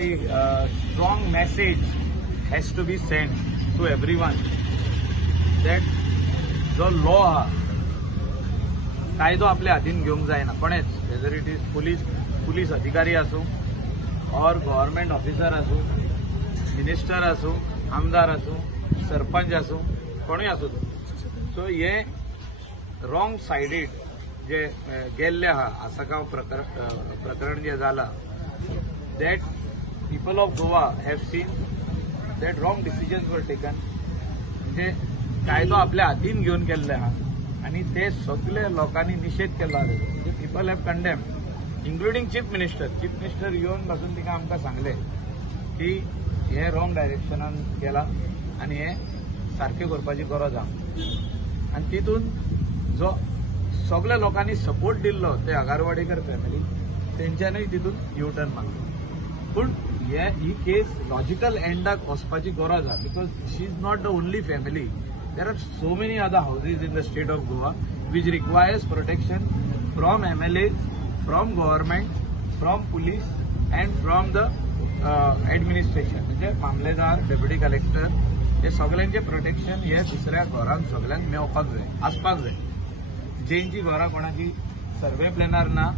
strong message has to be sent to everyone that जो law हा कायदो आपल्या हातीन घेवंक जायना कोणेच, वेदर इट इज पुलीस अधिकारी आसूं और गव्हर्नमेंट ऑफिसर आसूं, मिनिस्टर आसूं, आमदार आसूं, सरपंच आसूं, कोणूय आसूं. सो हे रॉंग सायडीड जे गेल्ले आहा आसगांव प्रकरण जे जाला, that people of Goa have seen that wrong decisions were taken. म्हणजे कायदो आपल्या हातीन घेऊन केल्ले आहा आणि ते सगळे लोकांनी निषेध केला. People have condemn, including chief minister येऊन पासून तिका आमकां सांगले की हे रॉंग डायरेक्शनान गेला आणि हे सारखे करपाची गरज आहा. आणि तितून जो सगळ्या लोकांनी सपोर्ट दिल्लो ते आगारवाडीकर फॅमिली, तेंच्यांनी तितून युटर्न मारलो. पण ही केस लॉजिकल एंडाक वचपाची गरज आहा, because she is not the only family. There are so many other houses in the state of Goa which requires protection from MLAs, from government, from police and from the administration. म्हणजे मामलेदार, deputy collector, हे सगळ्यांचे protection हे दुसऱ्या घरांत सगळ्यांक मेळपाक जाय, आसपाक जाय. जेंची घरां कोणाची सर्वे प्लॅनार ना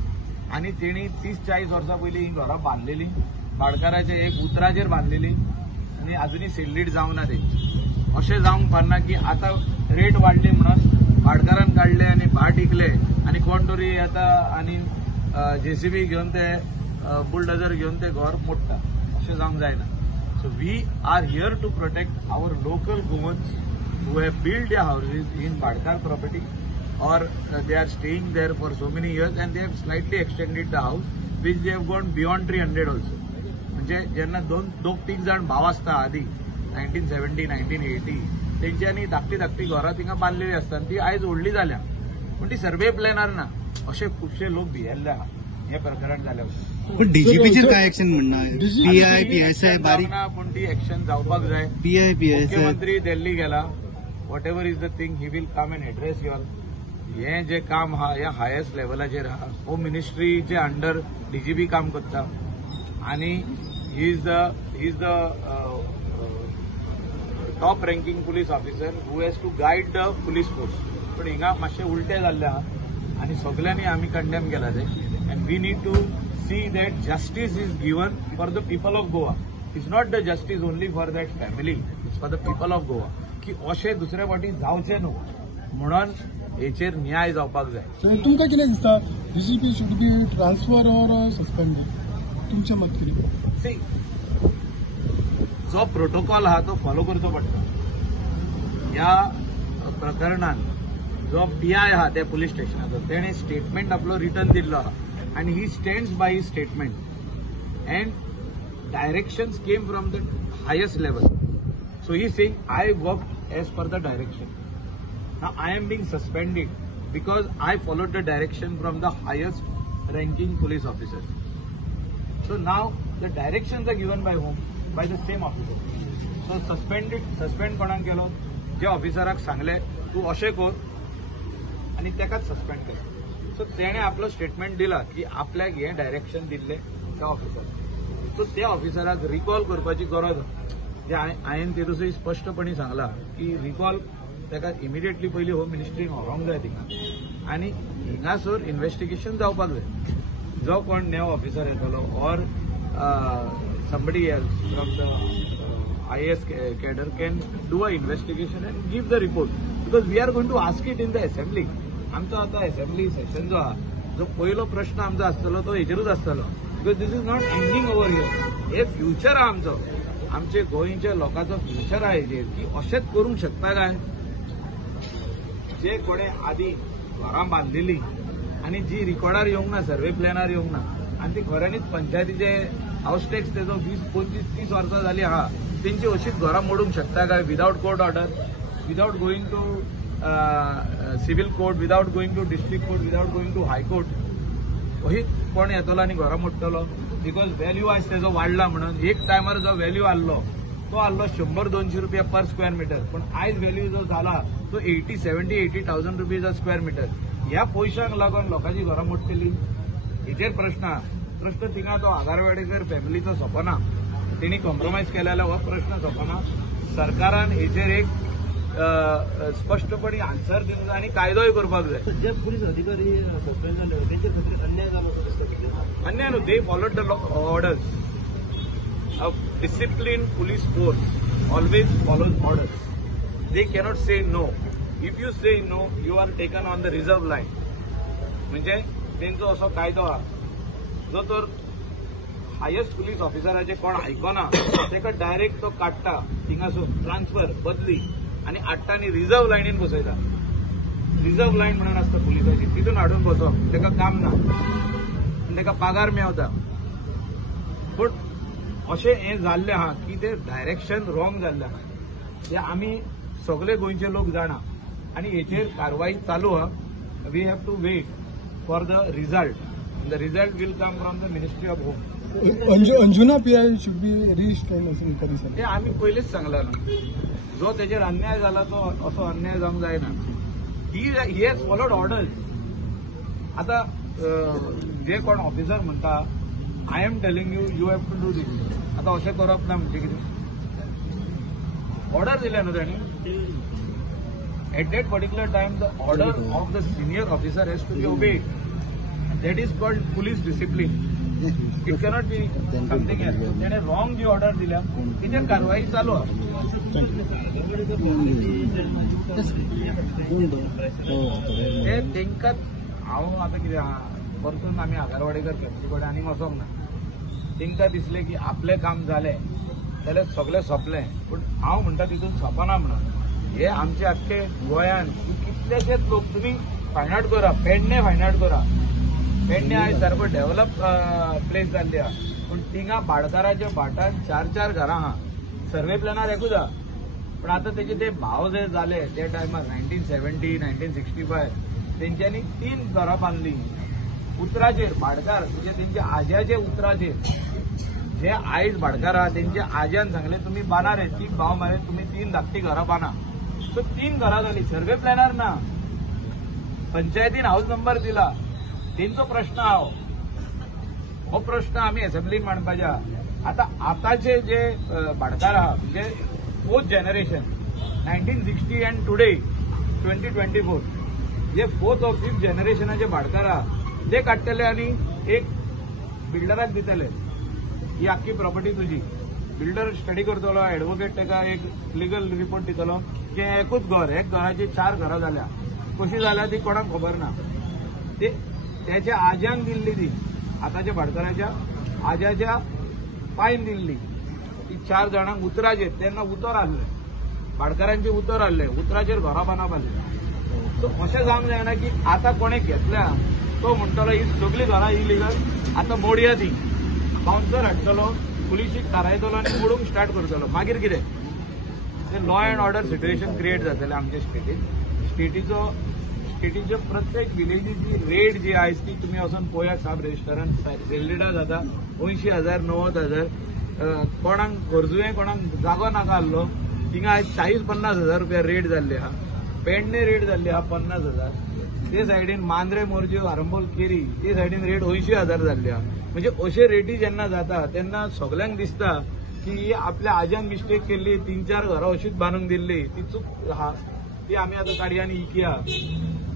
आणि तेणी 30-40 वर्सां पयलीं ही घरां बांदलेली, भाडकाराचे एक उतराचेर बांदलेली आणि अजूनही सेल्लीड जावंक ना तेंची. अशें जावंक पारना की आतां रेट वाडली म्हणून भाडकारान काडले आणि भाट इकले आणि कोण तरी येता आणि JCB घेवन ते बुलडोजर घेवन ते घर मोडटा. अशें जावंक जायना. So we are here to protect our local Goans who have build their houses in भाडकार property or they are staying there for so many years and they have slightly extended the house which they have gone beyond 300 also. म्हणजे जेन्ना दोन तीन जण भाव आसता आदी 1970, 1980 तेंच्यांनी धाकटी घरां थिंगा बांदलेली आसता ती आयज व्हडली जाल्या, पण ती सर्वे प्लॅनार ना. अशे खुबशे लोक भियेल्ले आहा हे प्रकरण जाल्या. पण डीजीपीचेर काय एक्शन म्हणणं, PI PSI बारीक ना, पण ती एक्शन जावपाक जाय. PI PSI मुख्यमंत्री दिल्ली गेला, what ever is the thing he will come and address your. हे जे काम हा या हायेस्ट लेवलाचेर आहा. होम मिनिस्ट्रीचे अंडर DGP काम करता आणि he is the top ranking police officer who has to guide the police force. पण हिंगा मातशें उलटे जाल्ले आहा आणि सगळ्यांनी आमी कंडेम केला ते. And we need to see that justice is given for the people of Goa. It's not the justice only for that family, it's for the people of Goa. की अशें दुसरे फावटी जावचें न्हू म्हणून हेचेर न्याय जावपाक जाय. तुमकां कितें दिसता, DGP should be transfer or suspended? तुमचें मत कितें? सी, जो प्रोटोकॉल आहा तो फॉलो करचो पडटा. ह्या प्रकरणान जो PI आहा त्या पुलीस स्टेशनाचो तेणे स्टेटमेंट आपलो रिटर्न दिल्लो आहा आणि he stands by he statement and directions came from the highest level. So he saying I work as per the direction. Now I am being suspended because I followed the direction from the highest ranking police officer. So now the directions are given by whom? By the same officer. So suspend कोणाक केलो? जे ऑफिसराक सांगले तू अशें कर आणि तेकाच suspend केलो. So तेणे आपलो स्टेटमेंट दिला की आपल्याक हे डायरेक्शन दिल्ले त्या ऑफिसर. सो त्या ऑफिसराक रिकॉल करपाची गरज जे हांवें तेदुसूय स्पश्टपणे सांगला की रिकॉल तेका इमिडिएटली पयली होम मिनिस्ट्रीन व्हरोंक जाय थिंगा आणि हिंगासर इन्व्हेस्टिगेशन जावपाक जाय. जो कोण नेव ऑफिसर येतलो or somebody else from the IAS cadre can do a investigation and give the report, because we are going to ask it in the assembly. आमचो आता असेंब्ली सेशन जो आहा, जो पहिलो प्रश्न आमचो आसतलो तो हेचेरूच आसतलो, because this is not ending over here. हे फ्युचर आहा आमचो, आमचे गोंयच्या लोकांचो फ्युचर आहे हेचेर की अशेंच करूंक शकता काय. जे कोणे आधी घरां बांदलेली आणि जी रिकॉर्डार येवंक ना, सर्वे प्लॅनार येवंक ना आणि ती खऱ्यांनीच पंचायतीचे हाऊस टॅक्स तेजो 20-25-30 वर्सां जाली आहा, तेंची अशीच घरां मोडूंक शकता काय without court order, without going to civil court, without going to district court, without going to high court. अशीच कोण येतलो आणि घरां मोडटलो बिकॉज व्हॅल्यू आयज तेजो वाडला म्हणून. एक टायमार जो व्हॅल्यू आसलो तो आसलो 100-200 रुपया पर स्क्वेअर मीटर, पण आयज व्हॅल्यू जो जाला तो 70,000 रुपीज अ स्क्वेअर मीटर. ह्या पयशांक लागून लोकांची घरां मोडटली हेचेर प्रश्न आहा. प्रश्न थिंगा तो आगारवाडेकर फॅमिलीचो सोपना तेणी कॉम्प्रोमायज केलेला हो प्रश्न सोपना सरकारान हेचेर एक स्पष्टपणे आन्सर दिवंक जाय आनी कायदोय करपाक जाय. जे पुलीस अधिकारी सस्पेंड जाले तेंचे खातीर अन्याय जालो असो दिसता. अन्याय न्हू, they followed the orders. A disciplined police force always follows orders. They cannot say no. If you say no, you are taken on the reserve line. म्हणजे तेंचो असो कायदो हा जो तर हायेस्ट पुलीस ऑफिसराचे कोण आयकना तेका डायरेक्ट तो काडटा थिंगासून ट्रान्सफर बदली आनी हाडटा आनी रिझर्व लायनीन बसयता. रिझर्व लायन म्हणून आसता पुलिसाची, तितून हाडून बसप तेका काम ना आनी तेका पगार मेळटा. पूण अशें हें जाल्लें आहा की ते डायरेक्शन रॉंग जाल्लें आहा ते आमी सगळे गोंयचे लोक जाणा आनी हेचेर कारवाई चालू आहा. We have to wait for the result. The result will come from the ministry of home. Anjuna PI should be restrain असं कधी सांग. ते आमी पयलींच सांगला ना, जो तेजेर अन्याय जाला तो असो अन्याय जावंक जायना. He has followed orders. आता जे कोण ऑफिसर म्हणटा I am telling you have to do this, आता अशें करप ना म्हणजे कितें. ऑर्डर दिल्या न्हू तांणी. At that particular time the order of the senior officer has to be obeyed. That is called police discipline. It cannot be something else. तेणे रॉंग जी ऑर्डर दिल्या तेचेर कारवाई चालू आहा. ते तेंकां हांव आतां कितें आहा परतून आमी आगारवाडेकर फॅमिली कडेन आनीक वचोंक ना. तेंकां दिसलें की आपलें काम जालें जाल्यार सगळें सोंपलें. पूण हांव म्हणटा तितून सोंपना म्हणून. हे आमचे आख्खे गोंयान कितलेशेच लोक तुमी फायंड आउट करा, पेडणे फायंड आउट करा. पेडणे आयज सारको डेव्हलप प्लेस जाल्ली आहा पूण थिंगा भाटकाराच्या भाटान 4 घरां आहा. सर्वे प्लॅनार एकूच आहा. पण आतां तेजे ते भाव जे जाले त्या टायमार 1970, 1965 तेंच्यांनी 3 घरां बांदली उतराचेर. भाटकार म्हणजे तेंच्या आज्याचे उतराचेर. जे आयज भाटकार आहा तेंच्या आज्यान सांगले तुमी बांदा रे 3 भाव मारे तुमी 3 धाकटी घरां बांदा. सो 3 घरां जाली. सर्वे प्लॅनार ना, पंचायतीन हाऊस नंबर दिला. तेंचो प्रश्न आहो हो प्रश्न आमी असेंब्लीन मांडपाचे आहा. आताचे जे भाटकार आहा म्हणजे 4th जनरेशन 1960 अँड टुडे 2024 जे 4th or 5th जनरेशनाचे भाटकार आहा ते काडटले आनी एक बिल्डराक दितले ही आख्खी प्रॉपर्टी तुजी. बिल्डर स्टडी करतलो, एडवोकेट तेका एक लिगल रिपोर्ट दितलो की एकूच घर, एक घराची 4 घरां जाल्या. कशी जाल्या ती कोणाक खबर ना. ते त्याच्या आज्यांक दिल्ली ती आताच्या भाटकाराच्या आज्याच्या पायन दिल्ली. ती 4 जाणांक उतराचेर तेन्ना उतर आहले, भाटकारांचे उतर आहले, उतराचेर घरां बांदप आहले. सो अशें जावंक जायना की आतां कोणे घेतल्या तो म्हणटलो ही सगळी घरां इलिगल, आतां मोडया ती. बाउन्सर हाडटलो, पुलिसीक थारायतलो आनी मोडूंक स्टार्ट करतलो. मागीर कितें ते law and order situation create जातलें आमचे स्टेटीन. स्टेटीच्या प्रत्येक विलेजीची रेट जी आयज ती तुमी वचून पळयात. सब रजिस्टरान सेल्लेडा जाता 80,000 90,000. कोणाक गरजुये कोणाक जागो नाका आसलो थिंगा आयज 40-50,000 रुपया रेट जाल्ली आहा. पेडणे रेट जाल्ली आहा 50,000. ते सायडीन मांद्रे मोरजे आरंबोल केरी ते सायडीन रेट 80,000 जाल्ली आहा. म्हणजे अशे रेटी जेन्ना जाता तेन्ना सगल्यांक दिसता की आपल्या आज्यान मिस्टेक केल्ली, 3-4 घरां अशीच बांदूंक दिल्ली, ती चूक आहा, ती आमी आतां काडया आनी इकया.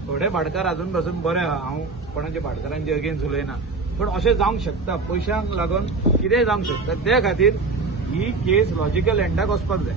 थोडे भाटकार अजून पासून बरे आहा, हांव कोणाच्या भाटकारांचे अगेन्स्ट उलयना. पण अशें जावंक शकता, पयशांक लागून कितेंय जावंक शकता. त्या खातीर ही केस लॉजिकल एंडाक वचपाक जाय.